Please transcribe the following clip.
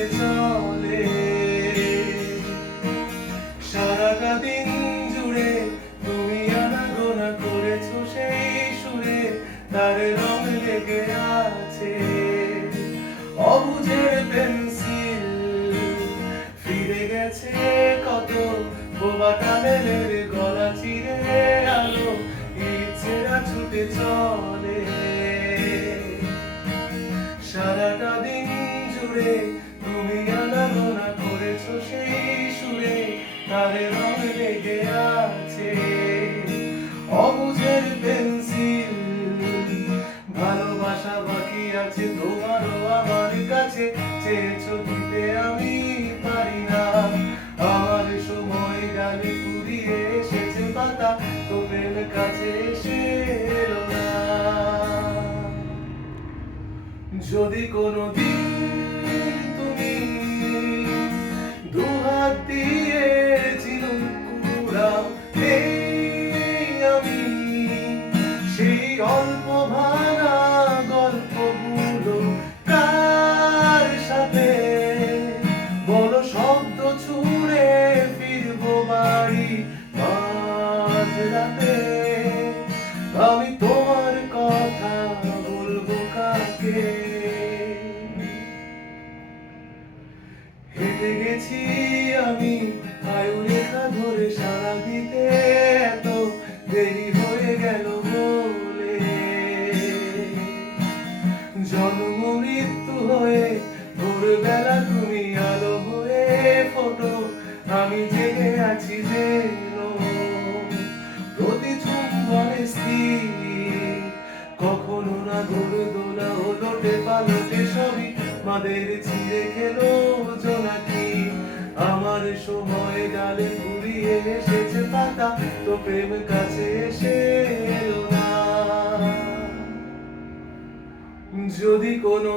ছুটে চলে। সারাটা দিন জুড়ে তুমি আনাগোনা করেছো সেই সুরে, তার রং লেগে আছে অবুঝের পেন্সিল। ফিরে গেছে কত বোবা টানেলের গলা চিরে, আলো ইচ্ছেরা ছুটে চলে। সারাটা দিন জুড়ে তুমি আনাগোনা করেছো সেই সুরে, তার রং লেগে আছে অবুঝের পেন্সিল। ভালোবাসা বাকি আছে তোমারও আমার কাছে, চেয়েছো দিতে আমি পারি না। আমার সময় গালি ফুরিয়ে এসেছে পাতা, তো প্রেম কাছে এসে এলো না। যদি কোনোদিন তুমি দুহাত দিয়ে ঝিনুক কুড়াও, আমি সেই অল্প ভাঙা গল্পগুলো কার সাথে বলো শব্দ ছুঁড়ে ফিরবো বাড়ি মাঝরাতে। আমি তোমার কথা বলবো কাকে? হেঁটে গেছি আমি আয়ুরেখা ধরে সারা দিতে, এত দেরি হয়ে গেল বলে। জন্ম মৃত্যু হয়ে ভোরবেলা তুমি আলো হয়ে ফোটো, আমি জেগে আছি যেন প্রতি চুম্বনে স্থির। কখনো না দোলা ওলটে পালটে সবই মাদের ছিঁড়ে খেলো জোনাকি। আমার সময় ডালে ফুরিয়ে এসেছে পাতা, তো প্রেম কাছে এসে এলো না। যদি কোনো